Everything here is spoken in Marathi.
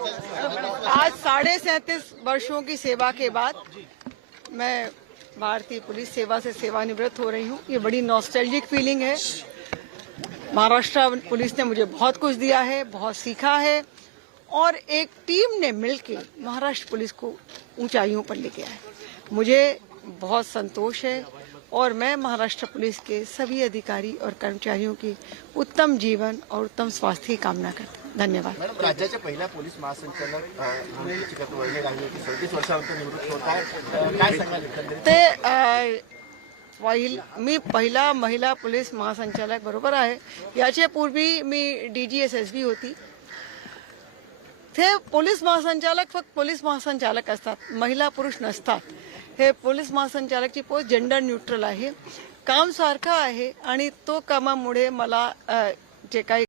आज 37.5 वर्षों की सेवा के बाद मैं भारतीय पुलिस सेवा से सेवानिवृत्त हो रही हूँ। ये बड़ी नॉस्टैल्जिक फीलिंग है। महाराष्ट्र पुलिस ने मुझे बहुत कुछ दिया है, बहुत सीखा है और एक टीम ने मिलकर महाराष्ट्र पुलिस को ऊंचाइयों पर लेके आए। मुझे बहुत संतोष है और मैं महाराष्ट्र पुलिस के सभी अधिकारी और कर्मचारियों की उत्तम जीवन और उत्तम स्वास्थ्य की कामना करता हूँ। धन्यवाद। मॅडम, राज्याच्या पहिल्या पोलीस महासंचालक म्हणून चिकट वळणे लागली होती, 37 वर्षानंतर निवृत्त होत आहे, काय सांगाल एकंदरीत? मी पहिला महिला पोलीस महासंचालक बरोबर आहे। याच्या पूर्वी मी DGSSB होती। ते पोलीस महासंचालक फक्त पोलीस महासंचालक असतात, महिला पुरुष नसतात। हे पोलीस महासंचालकची पोस्ट जेंडर न्यूट्रल आहे, काम सारखं आहे आणि तो कामामुळे मला जे काही